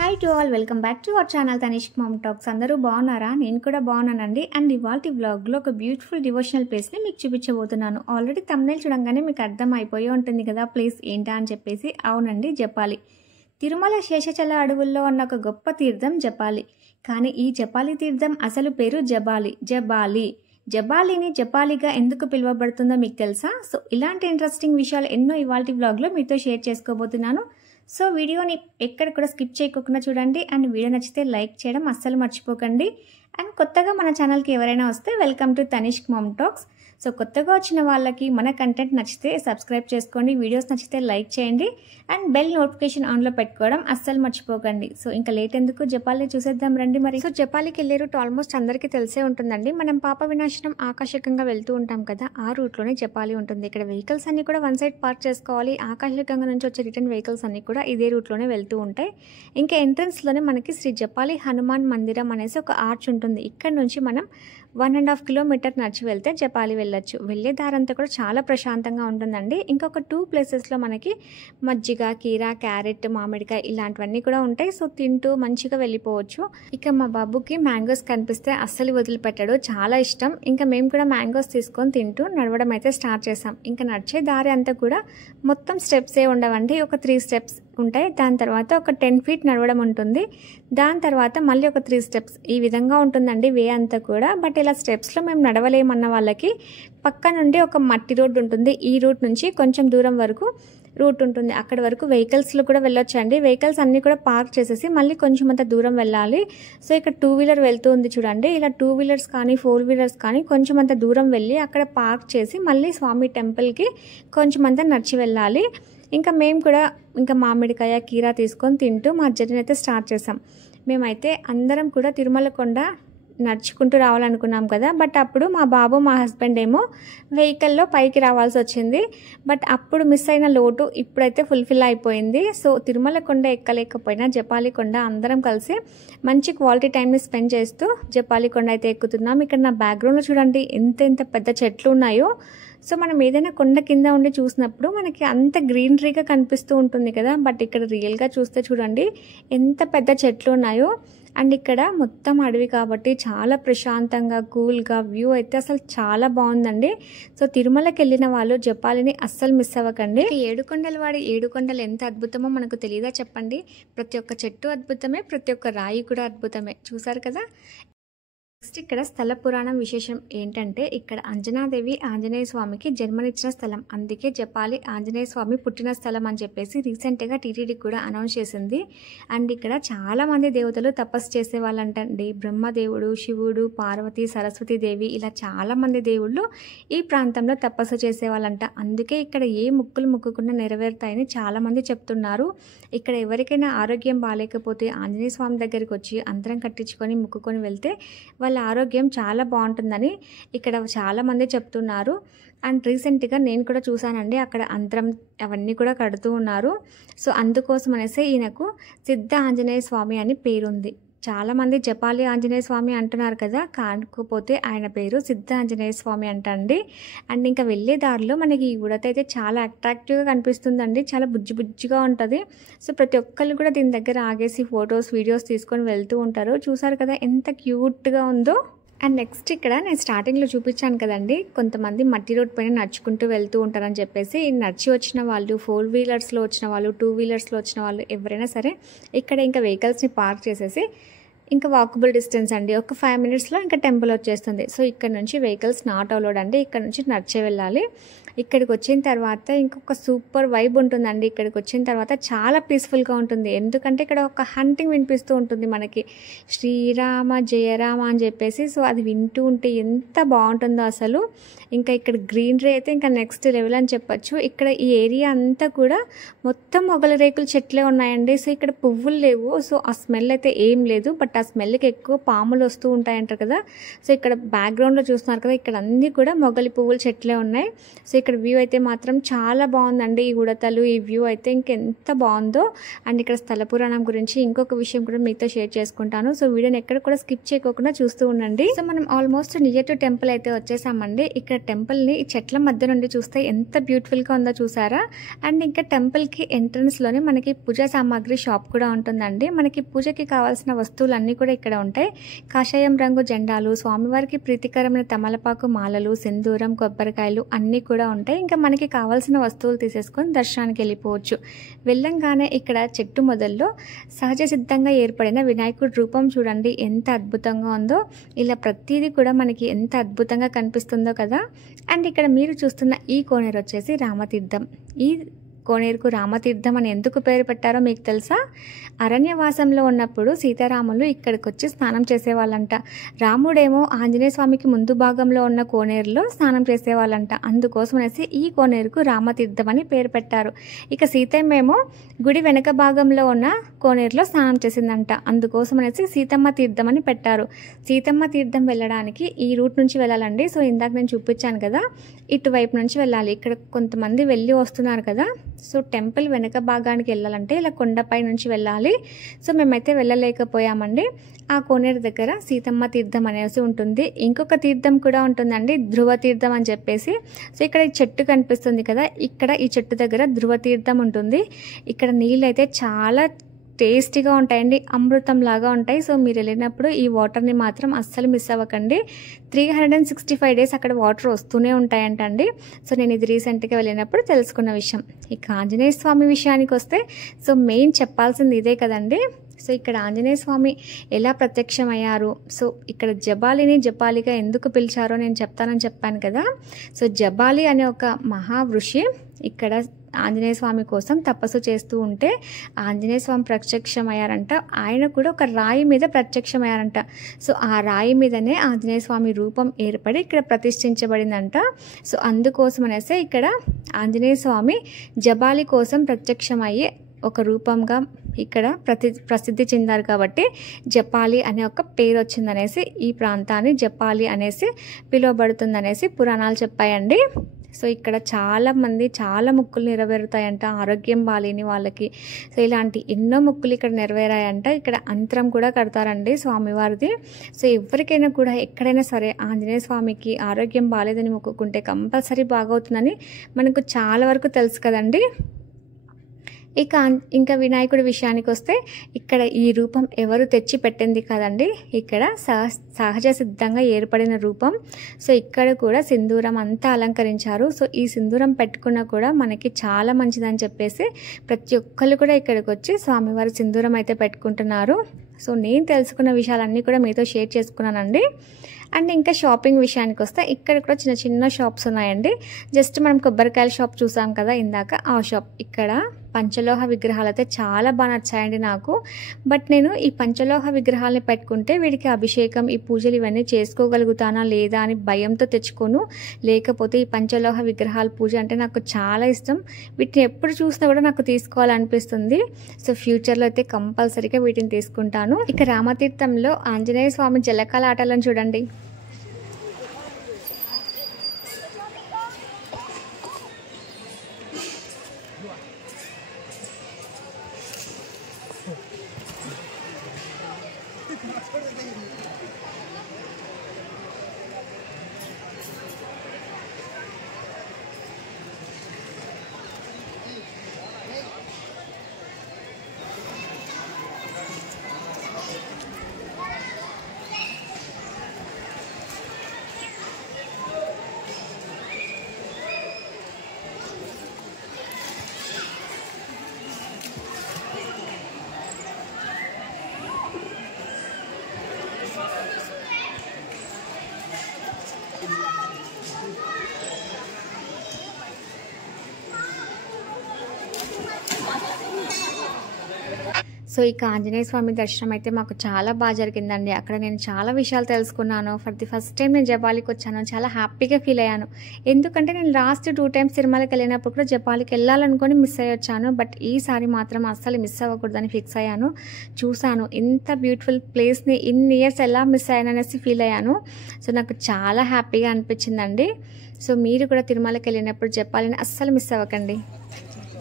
Hi to all, welcome back to our channel Tanishq ma'am talks. అందరూ బాగున్నారా? నేను కూడా బాగున్నానండి. అండ్ ఇవాళ వ్లాగ్లో ఒక బ్యూటిఫుల్ డివోషనల్ ప్లేస్ని మీకు చూపించబోతున్నాను. ఆల్రెడీ థంబ్నెయిల్ చూడంగానే మీకు అర్థం అయిపోయి ఉంటుంది కదా ప్లేస్ ఏంటా అని చెప్పేసి. అవునండి, జపాలి. తిరుమల శేషచల అడవుల్లో ఉన్న ఒక గొప్ప తీర్థం జపాలి. కానీ ఈ జపాలి తీర్థం అసలు పేరు జబాలి. జబాలిని జపాలిగా ఎందుకు పిలువబడుతుందో మీకు తెలుసా? సో ఇలాంటి ఇంట్రెస్టింగ్ విషయాలు ఎన్నో ఇవాళ వ్లాగ్లో మీతో షేర్ చేసుకోబోతున్నాను. సో వీడియోని ఎక్కడ కూడా స్కిప్ చేయకుండా చూడండి. అండ్ వీడియో నచ్చితే లైక్ చేయడం అస్సలు మర్చిపోకండి. అండ్ కొత్తగా మన ఛానల్కి ఎవరైనా వస్తే welcome to Tanishq ma'am talks. So కొత్తగా వచ్చిన వాళ్ళకి మన కంటెంట్ నచ్చితే సబ్స్క్రైబ్ చేసుకోండి, వీడియోస్ నచ్చితే లైక్ చేయండి అండ్ బెల్ నోటిఫికేషన్ ఆన్లో పెట్టుకోవడం అస్సలు మర్చిపోకండి. సో ఇంకా లేట్ ఎందుకు, జపాలి చూసేద్దాం రండి మరి. సో జపాలికి వెళ్ళే రూట్ ఆల్మోస్ట్ అందరికీ తెలిసే ఉంటుందండి. మనం పాప వినాశనం ఆకర్షకంగా వెళ్తూ ఉంటాం కదా, ఆ రూట్లోనే జపాలి ఉంటుంది. ఇక్కడ వెహికల్స్ అన్ని కూడా వన్ సైడ్ పార్క్ చేసుకోవాలి. ఆకర్షకంగా నుంచి వచ్చే రిటర్న్ వెహికల్స్ అన్ని కూడా ఇదే రూట్లోనే వెళ్తూ ఉంటాయి. ఇంకా ఎంట్రన్స్లోనే మనకి శ్రీ జపాలి హనుమాన్ మందిరం అనేసి ఒక ఆర్చ్ ఉంటుంది. ఇక్కడ నుంచి మనం 1.5 కిలోమీటర్ నడిచి వెళ్తే జపాలి వెళ్ళొచ్చు. వెళ్ళే దారంతా కూడా చాలా ప్రశాంతంగా ఉంటుందండి. ఇంకొక 2 ప్లేసెస్లో మనకి మజ్జిగ, కీర, క్యారెట్, మామిడికాయ ఇలాంటివన్నీ కూడా ఉంటాయి. సో తింటూ మంచిగా వెళ్ళిపోవచ్చు. ఇక మా బాబుకి మ్యాంగోస్ కనిపిస్తే అస్సలు వదిలిపెట్టాడు, చాలా ఇష్టం. ఇంకా మేము కూడా మ్యాంగోస్ తీసుకొని తింటూ నడవడం అయితే స్టార్ట్ చేసాం. ఇంకా నడిచే దారి అంతా కూడా మొత్తం స్టెప్సే ఉండవండి, ఒక 3 స్టెప్స్ ఉంటాయి. దాని తర్వాత ఒక 10 ఫీట్ నడవడం ఉంటుంది. దాని తర్వాత మళ్ళీ ఒక 3 స్టెప్స్, ఈ విధంగా ఉంటుందండి వే అంతా కూడా. బట్ ఇలా స్టెప్స్లో మేము నడవలేమన్న వాళ్ళకి పక్క నుండి ఒక మట్టి రోడ్డు ఉంటుంది. ఈ రూట్ నుంచి కొంచెం దూరం వరకు రూట్ ఉంటుంది, అక్కడ వరకు వెహికల్స్లో కూడా వెళ్ళొచ్చండి. వెహికల్స్ అన్నీ కూడా పార్క్ చేసేసి మళ్ళీ కొంచెం అంత దూరం వెళ్ళాలి. సో ఇక్కడ 2 వీలర్ వెళ్తూ ఉంది చూడండి. ఇలా 2 వీలర్స్ కానీ 4 వీలర్స్ కానీ కొంచెం అంత దూరం వెళ్ళి అక్కడ పార్క్ చేసి మళ్ళీ స్వామి టెంపుల్కి కొంచెం అంతా నడిచి వెళ్ళాలి. ఇంకా మేము కూడా ఇంకా మామిడికాయ, కీరా తీసుకొని తింటూ మా జర్నీ అయితే స్టార్ట్ చేసాం. మేమైతే అందరం కూడా తిరుమల కొండ నడుచుకుంటూ రావాలనుకున్నాం కదా. బట్ అప్పుడు మా బాబు, మా హస్బెండ్ ఏమో వెహికల్లో పైకి రావాల్సి వచ్చింది. బట్ అప్పుడు మిస్ అయిన లోటు ఇప్పుడైతే ఫుల్ఫిల్ అయిపోయింది. సో తిరుమల కొండ ఎక్కలేకపోయినా జపాలి కొండ అందరం కలిసి మంచి క్వాలిటీ టైంని స్పెండ్ చేస్తూ జపాలి కొండ అయితే ఎక్కుతున్నాం. ఇక్కడ నా బ్యాక్గ్రౌండ్లో చూడండి ఎంత పెద్ద చెట్లు ఉన్నాయో. సో మనం ఏదైనా కొండ కింద ఉండి చూసినప్పుడు మనకి అంత గ్రీనరీగా కనిపిస్తూ ఉంటుంది కదా. బట్ ఇక్కడ రియల్గా చూస్తే చూడండి ఎంత పెద్ద చెట్లు ఉన్నాయో. అండ్ ఇక్కడ మొత్తం అడవి కాబట్టి చాలా ప్రశాంతంగా, కూల్గా వ్యూ అయితే అసలు చాలా బాగుందండి. సో తిరుమలకి వెళ్ళిన వాళ్ళు జపాలిని అస్సలు మిస్ అవ్వకండి. ఏడుకొండల వాడి ఏడుకొండలు ఎంత అద్భుతమో మనకు తెలియదా చెప్పండి. ప్రతి ఒక్క చెట్టు అద్భుతమే, ప్రతి ఒక్క రాయి కూడా అద్భుతమే. చూసారు కదా. నెక్స్ట్ ఇక్కడ స్థల పురాణం విశేషం ఏంటంటే, ఇక్కడ అంజనాదేవి ఆంజనేయ స్వామికి జన్మనిచ్చిన స్థలం, అందుకే జపాలి ఆంజనేయ స్వామి పుట్టిన స్థలం అని చెప్పేసి రీసెంట్గా టీటీడీ కూడా అనౌన్స్ చేసింది. అండ్ ఇక్కడ చాలా మంది దేవతలు తపస్సు చేసే వాళ్ళంటండి. బ్రహ్మదేవుడు, శివుడు, పార్వతి, సరస్వతీదేవి ఇలా చాలా మంది దేవుళ్ళు ఈ ప్రాంతంలో తపస్సు చేసేవాళ్ళంట. అందుకే ఇక్కడ ఏ ముక్కులు మొక్కుకున్నా నెరవేరుతాయని చాలా మంది చెప్తున్నారు. ఇక్కడ ఎవరికైనా ఆరోగ్యం బాగాలేకపోతే ఆంజనేయ స్వామి దగ్గరికి వచ్చి అంతరం కట్టించుకొని మొక్కుకొని వెళ్తే వాళ్ళ ఆరోగ్యం చాలా బాగుంటుందని ఇక్కడ చాలామంది చెప్తున్నారు. అండ్ రీసెంట్గా నేను కూడా చూశానండి, అక్కడ అంతరం అవన్నీ కూడా కడుతూ ఉన్నారు. సో అందుకోసం అనేసి ఈయనకు సిద్ధ ఆంజనేయ స్వామి అని పేరుంది. చాలామంది జపాలి ఆంజనేయ స్వామి అంటున్నారు కదా, కాకపోతే ఆయన పేరు సిద్ధ ఆంజనేయ స్వామి అంటండి. అండ్ ఇంకా వెళ్ళే దారిలో మనకి ఈ ఉడత అయితే చాలా అట్రాక్టివ్గా కనిపిస్తుందండి, చాలా బుజ్జిగా ఉంటుంది. సో ప్రతి ఒక్కళ్ళు కూడా దీని దగ్గర ఆగేసి ఫొటోస్, వీడియోస్ తీసుకొని వెళ్తూ ఉంటారు. చూసారు కదా ఎంత క్యూట్గా ఉందో. అండ్ నెక్స్ట్ ఇక్కడ నేను స్టార్టింగ్లో చూపించాను కదండి, కొంతమంది మట్టి రోడ్ పైన నడుచుకుంటూ వెళ్తూ ఉంటారని చెప్పేసి. నడిచి వచ్చిన వాళ్ళు, 4 వీలర్స్లో వచ్చిన వాళ్ళు, 2 వీలర్స్లో వచ్చిన వాళ్ళు ఎవరైనా సరే ఇక్కడ ఇంకా వెహికల్స్ని పార్క్ చేసేసి ఇంకా వాకబుల్ డిస్టెన్స్ అండి, ఒక 5 మినిట్స్లో ఇంకా టెంపుల్ వచ్చేస్తుంది. సో ఇక్కడ నుంచి వెహికల్స్ నాట్ అలౌడ్ అండి, ఇక్కడ నుంచి నడిచే వెళ్ళాలి. ఇక్కడికి వచ్చిన తర్వాత ఇంకొక సూపర్ వైబ్ ఉంటుందండి. ఇక్కడికి వచ్చిన తర్వాత చాలా పీస్ఫుల్గా ఉంటుంది. ఎందుకంటే ఇక్కడ ఒక హంటింగ్ వినిపిస్తూ ఉంటుంది మనకి, శ్రీరామ జయరామ అని చెప్పేసి. సో అది వింటూ ఉంటే ఎంత బాగుంటుందో అసలు. ఇంకా ఇక్కడ గ్రీనరీ అయితే ఇంకా నెక్స్ట్ లెవెల్ అని చెప్పచ్చు. ఇక్కడ ఈ ఏరియా అంతా కూడా మొత్తం మొగల రేకుల చెట్లే ఉన్నాయండి. సో ఇక్కడ పువ్వులు లేవు, సో ఆ స్మెల్ అయితే ఏం లేదు. బట్ ఆ స్మెల్కి ఎక్కువ పాములు వస్తూ ఉంటాయంటారు కదా. సో ఇక్కడ బ్యాక్గ్రౌండ్లో చూస్తున్నారు కదా, ఇక్కడ అన్నీ కూడా మొగలి పువ్వుల చెట్లే ఉన్నాయి. సో ఇక్కడ వ్యూ అయితే మాత్రం చాలా బాగుందండి. ఈ ఉడతలు, ఈ వ్యూ అయితే ఇంకెంత బాగుందో. అండ్ ఇక్కడ స్థల పురాణం గురించి ఇంకొక విషయం కూడా మీతో షేర్ చేసుకుంటాను. సో వీడియోని ఎక్కడ కూడా స్కిప్ చేయకుండా చూస్తూ ఉండండి. సో మనం ఆల్మోస్ట్ నియర్ టు టెంపుల్ అయితే వచ్చేసామండి. ఇక్కడ టెంపుల్ని ఈ చెట్ల మధ్య నుండి చూస్తే ఎంత బ్యూటిఫుల్గా ఉందో చూసారా. అండ్ ఇంకా టెంపుల్కి ఎంట్రన్స్లోనే మనకి పూజా సామాగ్రి షాప్ కూడా ఉంటుందండి. మనకి పూజకి కావాల్సిన వస్తువులన్నీ కూడా ఇక్కడ ఉంటాయి. కాషాయం రంగు జెండాలు, స్వామివారికి ప్రీతికరమైన తమలపాకు మాలలు, సింధూరం, కొబ్బరికాయలు అన్నీ కూడా ఉంటాయి. ఇంకా మనకి కావాల్సిన వస్తువులు తీసేసుకొని దర్శనానికి వెళ్ళిపోవచ్చు. వెళ్ళంగానే ఇక్కడ చెట్టు మొదల్లో సహజ సిద్ధంగా ఏర్పడిన వినాయకుడి రూపం చూడండి ఎంత అద్భుతంగా ఉందో. ఇలా ప్రతిదీ కూడా మనకి ఎంత అద్భుతంగా కనిపిస్తుందో కదా. అండ్ ఇక్కడ మీరు చూస్తున్న ఈ కోనేరు వచ్చేసి రామతీర్థం. ఈ కోనేరుకు రామతీర్థం అని ఎందుకు పేరు పెట్టారో మీకు తెలుసా? అరణ్యవాసంలో ఉన్నప్పుడు సీతారాములు ఇక్కడికి వచ్చి స్నానం చేసేవాళ్ళంట. రాముడేమో ఆంజనేయ స్వామికి ముందు భాగంలో ఉన్న కోనేరులో స్నానం చేసేవాళ్ళంట. అందుకోసం అనేసి ఈ కోనేరుకు రామతీర్థం అని పేరు పెట్టారు. ఇక సీతమ్మేమో గుడి వెనక భాగంలో ఉన్న కోనేరులో స్నానం చేసిందంట. అందుకోసం అనేసి సీతమ్మ తీర్థం అని పెట్టారు. సీతమ్మ తీర్థం వెళ్ళడానికి ఈ రూట్ నుంచి వెళ్ళాలండి. సో ఇందాక నేను చూపించాను కదా, ఇటువైపు నుంచి వెళ్ళాలి. ఇక్కడ కొంతమంది వెళ్ళి వస్తున్నారు కదా. సో టెంపుల్ వెనక భాగానికి వెళ్ళాలంటే ఇలా కొండపై నుంచి వెళ్ళాలి. సో మేమైతే వెళ్ళలేకపోయామండి. ఆ కోనేరు దగ్గర సీతమ్మ తీర్థం అనేసి ఉంటుంది. ఇంకొక తీర్థం కూడా ఉంటుందండి, ధ్రువ తీర్థం అని చెప్పేసి. సో ఇక్కడ ఈ చెట్టు కనిపిస్తుంది కదా, ఇక్కడ ఈ చెట్టు దగ్గర ధ్రువ తీర్థం ఉంటుంది. ఇక్కడ నీళ్ళు అయితే చాలా టేస్టీగా ఉంటాయండి, అమృతం లాగా ఉంటాయి. సో మీరు వెళ్ళినప్పుడు ఈ వాటర్ని మాత్రం అస్సలు మిస్ అవ్వకండి. 365 డేస్ అక్కడ వాటర్ వస్తూనే ఉంటాయంటండి. సో నేను ఇది రీసెంట్గా వెళ్ళినప్పుడు తెలుసుకున్న విషయం. ఇక ఆంజనేయ స్వామి విషయానికి వస్తే సో మెయిన్ చెప్పాల్సింది ఇదే కదండి. సో ఇక్కడ ఆంజనేయ స్వామి ఎలా ప్రత్యక్షమయ్యారు, సో ఇక్కడ జబాలిని జపాలిగా ఎందుకు పిలిచారో నేను చెప్తానని చెప్పాను కదా. సో జబాలి అనే ఒక మహావృషి ఇక్కడ ఆంజనేయ స్వామి కోసం తపస్సు చేస్తూ ఉంటే ఆంజనేయ స్వామి ప్రత్యక్షమయ్యారంట. ఆయన కూడా ఒక రాయి మీద ప్రత్యక్షమయ్యారంట. సో ఆ రాయి మీదనే ఆంజనేయ స్వామి రూపం ఏర్పడి ఇక్కడ ప్రతిష్ఠించబడిందంట. సో అందుకోసం అనేసి ఇక్కడ ఆంజనేయ స్వామి జబాలి కోసం ప్రత్యక్షమయ్యి ఒక రూపంగా ఇక్కడ ప్రసిద్ధి చెందారు కాబట్టి జపాలి అనే ఒక పేరు వచ్చిందనేసి ఈ ప్రాంతాన్ని జపాలి అనేసి పిలువబడుతుందనేసి పురాణాలు చెప్పాయండి. సో ఇక్కడ చాలామంది చాలా మొక్కులు నెరవేరుతాయంట, ఆరోగ్యం బాలేని వాళ్ళకి. సో ఇలాంటి ఎన్నో మొక్కులు ఇక్కడ నెరవేరాయంట. ఇక్కడ అంతరం కూడా కడతారండి స్వామివారిది. సో ఎవరికైనా కూడా ఎక్కడైనా సరే ఆంజనేయ స్వామికి ఆరోగ్యం బాలేదని మొక్కుకుంటే కంపల్సరీ బాగవుతుందని మనకు చాలా వరకు తెలుసు కదండి. ఇక ఇంకా వినాయకుడి విషయానికి వస్తే ఇక్కడ ఈ రూపం ఎవరు తెచ్చి పెట్టింది కదండి, ఇక్కడ సహజ సిద్ధంగా ఏర్పడిన రూపం. సో ఇక్కడ కూడా సింధూరం అంతా అలంకరించారు. సో ఈ సింధూరం పెట్టుకున్నా కూడా మనకి చాలా మంచిదని చెప్పేసి ప్రతి ఒక్కరు కూడా ఇక్కడికి వచ్చి స్వామివారి సింధూరం అయితే పెట్టుకుంటున్నారు. సో నేను తెలుసుకున్న విషయాలన్నీ కూడా మీతో షేర్ చేసుకున్నానండి. అండ్ ఇంకా షాపింగ్ విషయానికి వస్తే ఇక్కడ కూడా చిన్న చిన్న షాప్స్ ఉన్నాయండి. జస్ట్ మనం కొబ్బరికాయల షాప్ చూసాం కదా ఇందాక, ఆ షాప్. ఇక్కడ పంచలోహ విగ్రహాలు అయితే చాలా బాగా నచ్చాయండి నాకు. బట్ నేను ఈ పంచలోహ విగ్రహాలని పెట్టుకుంటే వీడికి అభిషేకం, ఈ పూజలు ఇవన్నీ చేసుకోగలుగుతానా లేదా అని భయంతో తెచ్చుకోను. లేకపోతే ఈ పంచలోహ విగ్రహాల పూజ అంటే నాకు చాలా ఇష్టం. వీటిని ఎప్పుడు చూసినా కూడా నాకు తీసుకోవాలనిపిస్తుంది. సో ఫ్యూచర్లో అయితే కంపల్సరీగా వీటిని తీసుకుంటాను. ఇక రామతీర్థంలో ఆంజనేయ స్వామి జలకాల ఆటలను చూడండి. సో ఇక ఆంజనేయ స్వామి దర్శనం అయితే మాకు చాలా బాగా జరిగిందండి. అక్కడ నేను చాలా విషయాలు తెలుసుకున్నాను. ఫర్ ది ఫస్ట్ టైం నేను జపాలికి వచ్చాను. చాలా హ్యాపీగా ఫీల్ అయ్యాను. ఎందుకంటే నేను లాస్ట్ 2 టైమ్స్ తిరుమలకి వెళ్ళినప్పుడు కూడా జపాలికి వెళ్ళాలనుకొని మిస్ అయ్యి వచ్చాను. బట్ ఈసారి మాత్రం అస్సలు మిస్ అవ్వకూడదని ఫిక్స్ అయ్యాను. చూశాను ఇంత బ్యూటిఫుల్ ప్లేస్ని ఇన్ని ఇయర్స్ ఎలా మిస్ అయ్యాననేసి ఫీల్ అయ్యాను. సో నాకు చాలా హ్యాపీగా అనిపించిందండి. సో మీరు కూడా తిరుమలకి వెళ్ళినప్పుడు జపాలిని అస్సలు మిస్ అవ్వకండి.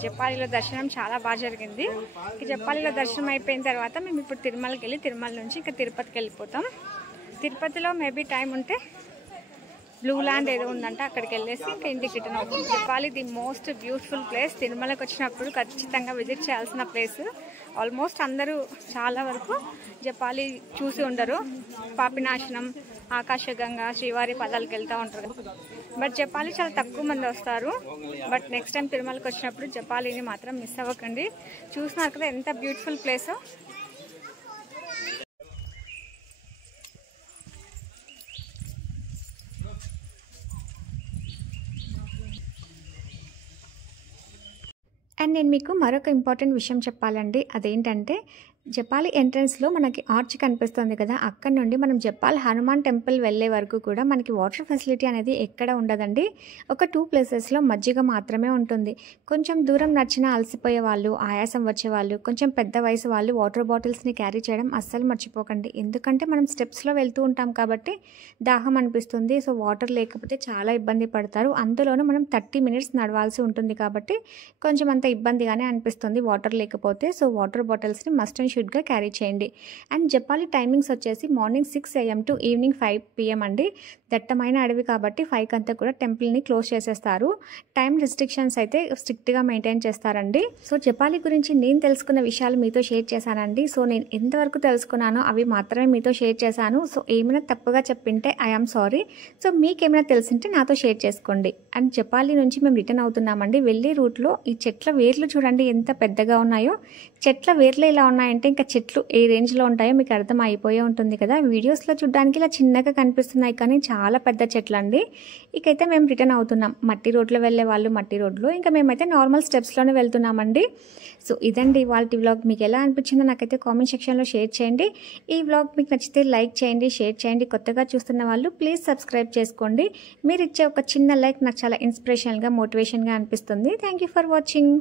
జపాలిలో దర్శనం చాలా బాగా జరిగింది. జపాలిలో దర్శనం అయిపోయిన తర్వాత మేము ఇప్పుడు తిరుమలకి వెళ్ళి తిరుమల నుంచి ఇంకా తిరుపతికి వెళ్ళిపోతాం. తిరుపతిలో మేబీ టైం ఉంటే బ్లూ ల్యాండ్ ఏదో ఉందంటే అక్కడికి వెళ్ళేసి ఇంకా ఇంటికి రిటర్న్ అవుతాం. Japali the most beautiful place. తిరుమలకి వచ్చినప్పుడు ఖచ్చితంగా విజిట్ చేయాల్సిన ప్లేస్. ఆల్మోస్ట్ అందరూ చాలా వరకు జపాలి చూసి ఉండరు. పాపినాశనం, ఆకాశగంగా, శ్రీవారి పదాలకు వెళ్తూ ఉంటారు. బట్ జపాలి చాలా తక్కువ మంది వస్తారు. బట్ నెక్స్ట్ టైం తిరుమలకి వచ్చినప్పుడు జపాలిని మాత్రం మిస్ అవ్వకండి. చూస్తున్నారు కదా ఎంత బ్యూటిఫుల్ ప్లేసో. అండ్ నేను మీకు మరొక ఇంపార్టెంట్ విషయం చెప్పాలండి. అదేంటంటే జపాలి ఎంట్రన్స్లో మనకి ఆర్చ్ కనిపిస్తుంది కదా, అక్కడ నుండి మనం జపాలి హనుమాన్ టెంపుల్ వెళ్ళే వరకు కూడా మనకి వాటర్ ఫెసిలిటీ అనేది ఎక్కడ ఉండదండి. ఒక 2 ప్లేసెస్లో మజ్జిగ మాత్రమే ఉంటుంది. కొంచెం దూరం నడిచినా అలసిపోయే వాళ్ళు, ఆయాసం వచ్చేవాళ్ళు, కొంచెం పెద్ద వయసు వాళ్ళు వాటర్ బాటిల్స్ని క్యారీ చేయడం అస్సలు మర్చిపోకండి. ఎందుకంటే మనం స్టెప్స్లో వెళ్తూ ఉంటాం కాబట్టి దాహం అనిపిస్తుంది. సో వాటర్ లేకపోతే చాలా ఇబ్బంది పడతారు. అందులోనూ మనం 30 మినిట్స్ నడవాల్సి ఉంటుంది కాబట్టి కొంచెం అంత ఇబ్బందిగానే అనిపిస్తుంది వాటర్ లేకపోతే. సో వాటర్ బాటిల్స్ని మస్ట్ అండ్ షుడ్గా క్యారీ చేయండి. అండ్ జపాలి టైమింగ్స్ వచ్చేసి morning 6 AM to evening 5 PM అండి. దట్టమైన అడవి కాబట్టి 5 కంతా కూడా టెంపుల్ని క్లోజ్ చేసేస్తారు. టైం రెస్ట్రిక్షన్స్ అయితే స్ట్రిక్ట్గా మెయింటైన్ చేస్తారండి. సో జపాలి గురించి నేను తెలుసుకున్న విషయాలు మీతో షేర్ చేశానండి. సో నేను ఎంతవరకు తెలుసుకున్నానో అవి మాత్రమే మీతో షేర్ చేశాను. సో ఏమైనా తప్పుగా చెప్పింటే ఐ ఆమ్ సారీ. సో మీకేమైనా తెలిసింటే నాతో షేర్ చేసుకోండి. అండ్ జపాలి నుంచి మేము రిటర్న్ అవుతున్నామండి. వెళ్ళే రూట్లో ఈ చెట్ల వేర్లు చూడండి ఎంత పెద్దగా ఉన్నాయో. చెట్ల వేర్లు ఇలా ఉన్నాయంటే ఇంకా చెట్లు ఏ రేంజ్లో ఉంటాయో మీకు అర్థం అయిపోయే ఉంటుంది కదా. వీడియోస్లో చూడడానికి ఇలా చిన్నగా కనిపిస్తున్నాయి కానీ చాలా పెద్ద చెట్లు అండి. ఇకైతే మేము రిటర్న్ అవుతున్నాం. మట్టి రోడ్లో వెళ్ళే వాళ్ళు మట్టి రోడ్లో, ఇంకా మేమైతే నార్మల్ స్టెప్స్లోనే వెళ్తున్నామండి. సో ఇదండి ఇవాళ వ్లాగ్. మీకు ఎలా అనిపించిందో నాకైతే కామెంట్ సెక్షన్లో షేర్ చేయండి. ఈ వ్లాగ్ మీకు నచ్చితే లైక్ చేయండి, షేర్ చేయండి. కొత్తగా చూస్తున్న వాళ్ళు ప్లీజ్ సబ్స్క్రైబ్ చేసుకోండి. మీరు ఇచ్చే ఒక చిన్న లైక్ నాకు చాలా ఇన్స్పిరేషనల్గా, మోటివేషన్గా అనిపిస్తుంది. Thank you for watching.